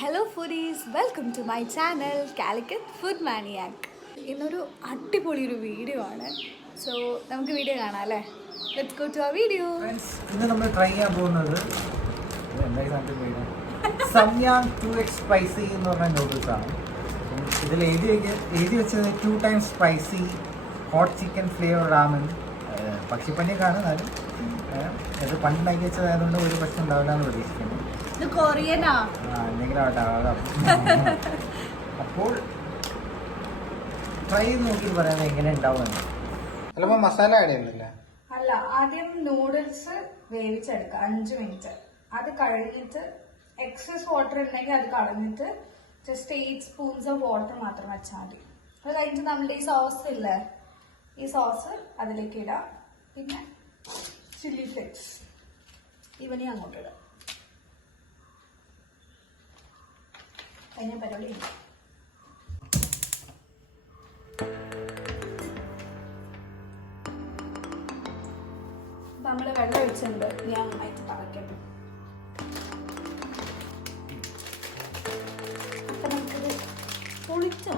Hello foodies, welcome to my channel calicutfoodmaniac. ഇന്നൊരു അടിപൊളി ഒരു വീഡിയോ ആണ്. സോ നമുക്ക് വീഡിയോ കാണാം അല്ലേ? Let's go to our video. Friends, ഇന്ന് നമ്മൾ ട്രൈ ചെയ്യാൻ പോകുന്നത് സംയാങ് 2x സ്പൈസി എന്ന് പറഞ്ഞ നൂഡിൽസ് ആണ്. ഇതിൽ എഴുതി വെച്ചത് 2 times spicy hot chicken flavour ramen. പക്ഷിപ്പനിയൊക്കെയാണ് എന്നാലും ഇത് പണ്ടുണ്ടാക്കി വെച്ചതായതുകൊണ്ട് ഒരു പ്രശ്നം ഉണ്ടാവില്ല എന്ന് പ്രതീക്ഷിക്കുന്നു. ഇത് കൊറിയനാ? എന്തെങ്കിലും ആവട്ടെ. അപ്പോൾ ട്രൈ ചെയ്ത് നോക്കി പറയാൻ എങ്ങനെ ഉണ്ടാവുമെന്ന്. ചിലപ്പോൾ മസാല ആഡ് ചെയ്യുന്നില്ല. അല്ല, ആദ്യം നൂഡിൽസ് വേവിച്ചെടുക്കുക 5 മിനിറ്റ്. അത് കഴിഞ്ഞിട്ട് എക്സസ് വാട്ടർ ഉണ്ടെങ്കിൽ അത് കളഞ്ഞിട്ട് ജസ്റ്റ് 8 സ്പൂൺസ് ഓഫ് വാട്ടർ മാത്രം വെച്ചാൽ മതി. അത് കഴിഞ്ഞിട്ട് നമ്മുടെ ഈ സോസ് ഇല്ലേ, ഈ സോസ് അതിലേക്ക് ഇടാം. പിന്നെ ചില്ലി ഫ്ലേക്സ് ഇവനെയും അങ്ങോട്ട് ഇടാം. കഴിഞ്ഞ പരിപാടി ഇല്ല. നമ്മള് വെള്ളം ഒഴിച്ചിട്ടുണ്ട്. ഞാൻ നന്നായിട്ട് തിളക്കട്ടെ. അപ്പൊ നമുക്കിത് പൊളിച്ചോ?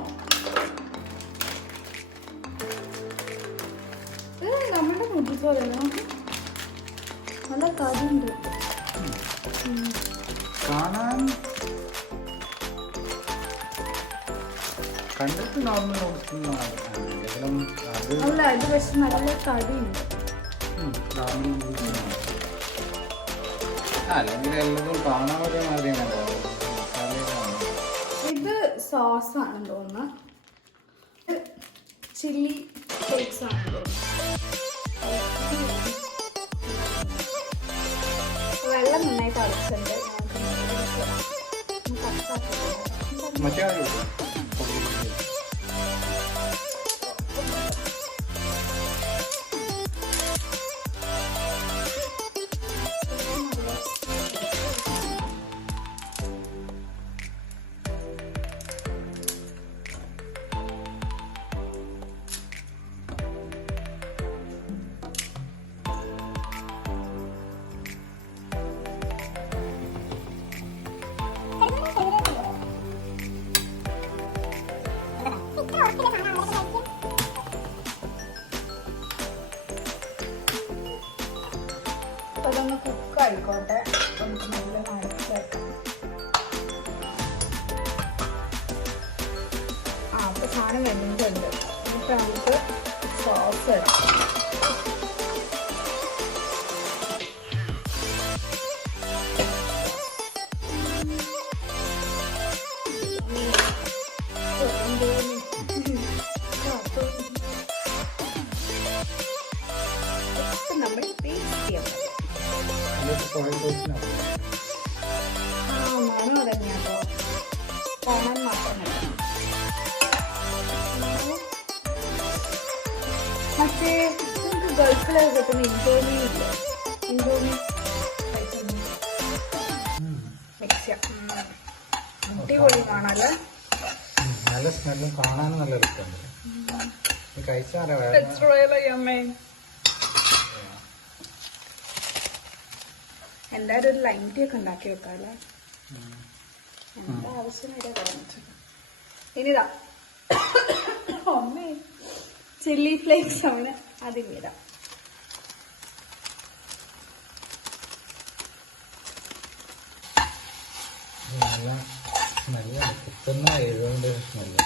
ഇത് നമ്മുടെ നൂഡിൽസ് പോലെ നല്ല കറിയുണ്ട്. കാണാൻ കണ്ടിട്ട് നോർമൽ അല്ല, ഇത് പക്ഷെ നല്ല കടിയുണ്ട്. അല്ലെങ്കിൽ എല്ലാതും കാണാൻ ഒരേ മാതിരി. ഇത് സോസ് ആണെന്ന് തോന്നുന്നു. ചില്ലി ഫ്ലേക്സ് ആണെന്ന് തോന്നുന്നു. വെള്ളം നന്നായിട്ട് അടച്ചിട്ടുണ്ട്. മറ്റേ അതൊന്ന് കുക്കായിക്കോട്ടെ. നമുക്ക് നല്ല അടച്ച് വെക്കാം. അപ്പൊ സാധനം വെന്തിട്ടുണ്ട്. എന്നിട്ട് നമുക്ക് സോസ് ഇടാം. നമ്മൾ ടേസ്റ്റ് ചെയ്യാം. മണം തന്നെയാട്ടോ, കാണാൻ മാത്രമല്ല. മറ്റേ നമുക്ക് ഗൾഫിലൊക്കെ കിട്ടുന്ന ഇൻഡോമി ഇല്ല, ഇൻഡോമി മിക്സ് അടിപൊളി കാണാല്ലേ. നല്ല സ്മെല്ലും കാണാനും നല്ല രസമുണ്ട്. കഴിച്ചാലോ എന്തായാലും ഒരു ലൈൻറ്റി ഒക്കെ ഉണ്ടാക്കി വെക്കാല്ലേ. എന്താ ആവശ്യം വരെ കാണിച്ചു. ഇനിതാ അമ്മേ ചില്ലി ഫ്ലേക്സ് ആണ്, അതിനിടാം. നല്ല സ്മെല്ലാണ്, കുത്തുന്ന എഴുതുകൊണ്ട് സ്മെല്ല്.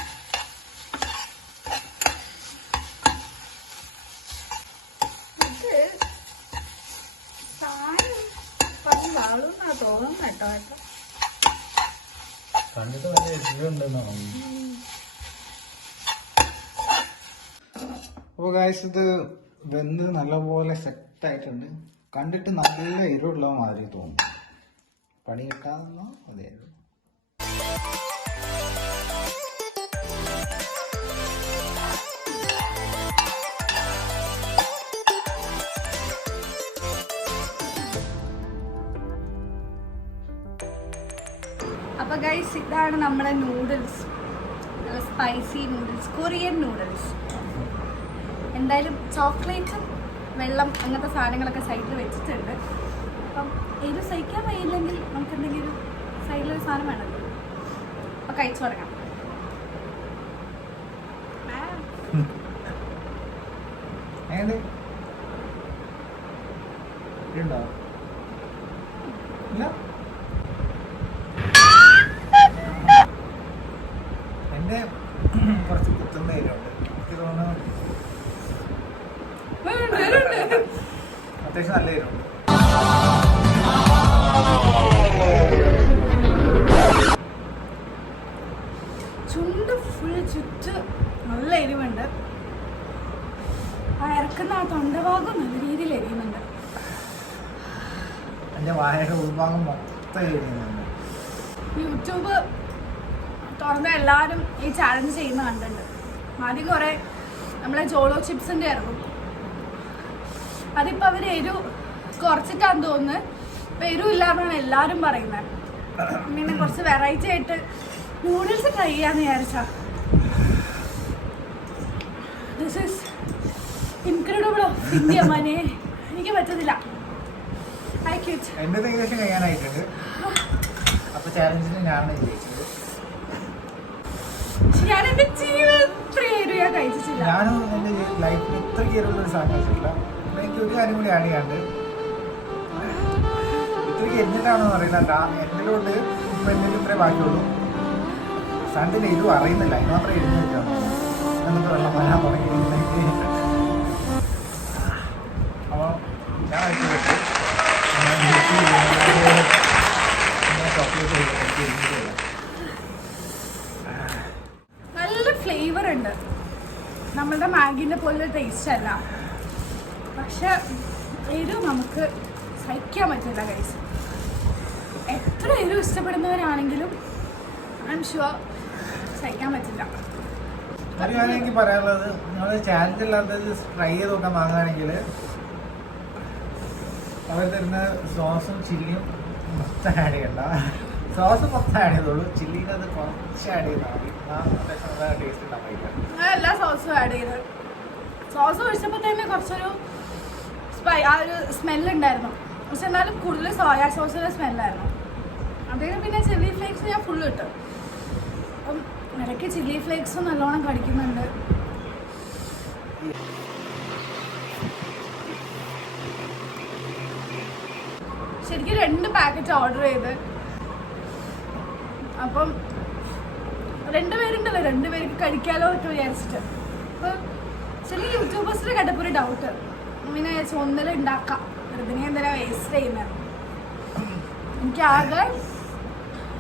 തോന്നുന്നു കേട്ടോ. കണ്ടിട്ട് നല്ല എരിവുണ്ടെന്ന് തോന്നുന്നു. അപ്പോൾ ഗായ്സ്, ഇത് വെന്ത് നല്ലപോലെ സെറ്റ് ആയിട്ടുണ്ട്. കണ്ടിട്ട് നല്ല എരിവുള്ള മാതിരി തോന്നുന്നു. പണി കിട്ടാതെന്നോ അതേ. അപ്പൊ ഗൈസ്, ഇതാണ് നമ്മുടെ നൂഡിൽസ്. നല്ല സ്പൈസി നൂഡിൽസ്, കൊറിയൻ നൂഡിൽസ്. എന്തായാലും ചോക്ലേറ്റും വെള്ളം അങ്ങനത്തെ സാധനങ്ങളൊക്കെ സൈഡിൽ വെച്ചിട്ടുണ്ട്. അപ്പം എരിവ് സഹിക്കാൻ വയ്യില്ലെങ്കിൽ നമുക്ക് എന്തെങ്കിലും ഒരു സൈഡിലൊരു സാധനം വേണമല്ലോ. അപ്പൊ കഴിച്ചു തുടങ്ങാം. എന്റെ കുറച്ച് കുത്തുന്ന ഏരിയുണ്ട്. എനിക്ക് തോന്നുന്നു അത്യാവശ്യം നല്ല ഏരിയുണ്ട്. ചുണ്ട് ഫുൾ ചുറ്റ് നല്ല എരിവുണ്ട്. ഇറക്കുന്ന ആ തൊണ്ടഭാഗം നല്ല രീതിയിൽ എരിയുന്നുണ്ട്. എന്റെ വായയുടെ ഉൾഭാഗം മൊത്തം എരിയുന്നുണ്ട്. യൂട്യൂബ് തുറന്ന എല്ലാവരും ഈ ചാലഞ്ച് ചെയ്യുന്ന കണ്ടിട്ടുണ്ട്. ആദ്യം കുറെ നമ്മളെ ജോളോ ചിപ്സിന്റെ ഇറങ്ങും. അതിപ്പോ അവര് എരു കുറച്ചിട്ടാന്ന് തോന്നുന്നു. ഇപ്പൊ എരു ഇല്ലാന്നാണ് എല്ലാരും പറയുന്നത്. പിന്നെ കുറച്ച് വെറൈറ്റി ആയിട്ട് നൂഡിൽസ് ട്രൈ ചെയ്യാന്ന് വിചാരിച്ച. This is incredible of India മനെ. എനിക്ക് പറ്റത്തില്ല. എന്റെ ഏകദേശം കഴിയാനായിട്ടുണ്ട്. അപ്പൊ ചാലഞ്ചിന് ഞാനാണ് ജയിച്ചത്. ഞാൻ എന്റെ ജീവിതത്തിൽ കഴിച്ചിട്ടില്ല. ഞാനും എന്റെ ലൈഫിൽ ഇത്ര കയറുള്ള ഒരു സാധനം കഴിച്ചിട്ടില്ല. എനിക്ക് ഒരു കാര്യം കൂടി ആഡ് ചെയ്യാണ്ട്. ഇത്രയ്ക്ക് എന്നിട്ടാണെന്ന് അറിയില്ല. എന്തിലോട്ട് ഇപ്പൊ എന്തെങ്കിലും ഇത്രേ ബാക്കിയുള്ളൂ. സാധനത്തിന് എരിവ് അറിയുന്നില്ല. അതിന് മാത്രം എരിഞ്ഞ് വെച്ചാൽ നമുക്ക് വെള്ളം വരാൻ തുടങ്ങി. അപ്പോൾ ഞാൻ കഴിച്ചിട്ട് നല്ല ഫ്ലേവർ ഉണ്ട്. നമ്മളുടെ മാഗിന്റെ പോലെ ടേസ്റ്റ് അല്ല. പക്ഷെ എരിവ് നമുക്ക് സഹിക്കാൻ പറ്റില്ല ഗൈസ്. എത്ര എരിവ് ഇഷ്ടപ്പെടുന്നവരാണെങ്കിലും ഐ എം ഷുവർ സഹിക്കാൻ പറ്റില്ല. ഒരു കാര്യം എനിക്ക് പറയാനുള്ളത്, നിങ്ങൾ ചാലഞ്ച് ഇല്ലാത്തത് ട്രൈ ചെയ്ത് നോക്കാൻ വാങ്ങുകയാണെങ്കിൽ അവർ തരുന്ന സോസും ചില്ലിയും മൊത്തം ആഡ് ചെയ്യണ്ട. സോസ് മൊത്തം ആഡ് ചെയ്തോളൂ. ചില്ലിൻ്റെ അത് കുറച്ച് ആഡ് ചെയ്താൽ മതി. ടേസ്റ്റ് ഉണ്ടാവില്ല. എല്ലാ സോസും ആഡ് ചെയ്ത് സോസ് ഒഴിച്ചപ്പോൾ തന്നെ കുറച്ചൊരു ആ ഒരു സ്മെല്ലുണ്ടായിരുന്നു. പക്ഷെ എന്നാലും കൂടുതൽ സോയാ സോസിൻ്റെ സ്മെല്ലായിരുന്നു. അതേപോലെ പിന്നെ ചില്ലി ഫ്ലേക്സ് ഞാൻ ഫുള്ള് ഇട്ടു. അപ്പം ഇടയ്ക്ക് ചില്ലി ഫ്ലേക്സും നല്ലോണം കടിക്കുന്നുണ്ട്. ശരിക്കും 2 പാക്കറ്റ് ഓർഡർ ചെയ്ത്. അപ്പം 2 പേരുണ്ടല്ലോ, 2 പേർക്ക് കഴിക്കാലോ ഒക്കെ വിചാരിച്ചിട്ട്. അപ്പം ശരി യൂട്യൂബേഴ്സിന് കണ്ടപ്പോൾ ഒരു ഡൗട്ട്. ഇങ്ങനെ ഒന്നിൽ ഉണ്ടാക്കാം, വെറുതെ എന്തിനാ വേസ്റ്റ് ചെയ്യുന്നത്. എനിക്കാകെ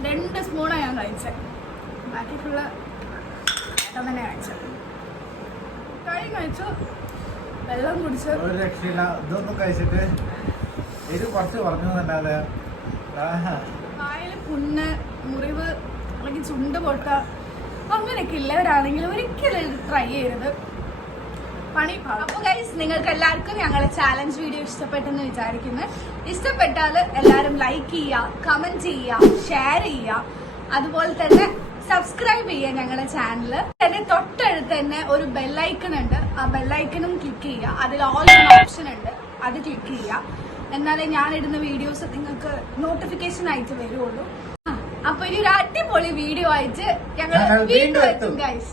2 സ്പൂണാണ് ഞാൻ കഴിച്ചത്. ബാക്കി ഫുള്ള് ഏട്ടൻ തന്നെ കഴിച്ചത്. കഴിച്ചു, വെള്ളം കുടിച്ച് ഒരു രക്ഷയില്ല. ഇതൊന്നും കഴിച്ചിട്ട് എരിവ് കുറച്ച് പറഞ്ഞതല്ലാതെ വായിൽ പുണ്ണ്, മുറിവ്, അല്ലെങ്കിൽ ചുണ്ട് പൊട്ട അങ്ങനെയൊക്കെ ഉള്ളവരാണെങ്കിൽ ഒരിക്കലും ട്രൈ ചെയ്യരുത്. പണി. അപ്പോൾ ഗൈസ്, നിങ്ങൾക്ക് എല്ലാവർക്കും ഞങ്ങളെ ചാലഞ്ച് വീഡിയോ ഇഷ്ടപ്പെട്ടെന്ന് വിചാരിക്കുന്നു. ഇഷ്ടപ്പെട്ടാൽ എല്ലാവരും ലൈക്ക് ചെയ്യുക, കമന്റ് ചെയ്യുക, ഷെയർ ചെയ്യുക. അതുപോലെ തന്നെ സബ്സ്ക്രൈബ് ചെയ്യുക ഞങ്ങളുടെ ചാനൽ. തന്നെ തൊട്ടടുത്ത് തന്നെ ഒരു ബെല്ലൈക്കൺ ഉണ്ട്. ആ ബെല്ലൈക്കണും ക്ലിക്ക് ചെയ്യുക. അതിൽ ഓൾ ഓപ്ഷൻ ഉണ്ട്, അത് ക്ലിക്ക് ചെയ്യുക. എന്നാലേ ഞാനിടുന്ന വീഡിയോസ് നിങ്ങൾക്ക് നോട്ടിഫിക്കേഷൻ ആയിട്ട് വരുള്ളൂ. അപ്പൊ ഇനി ഒരു അടിപൊളി വീഡിയോ ആയിട്ട് ഞങ്ങൾ വീണ്ടും എത്തും ഗൈസ്.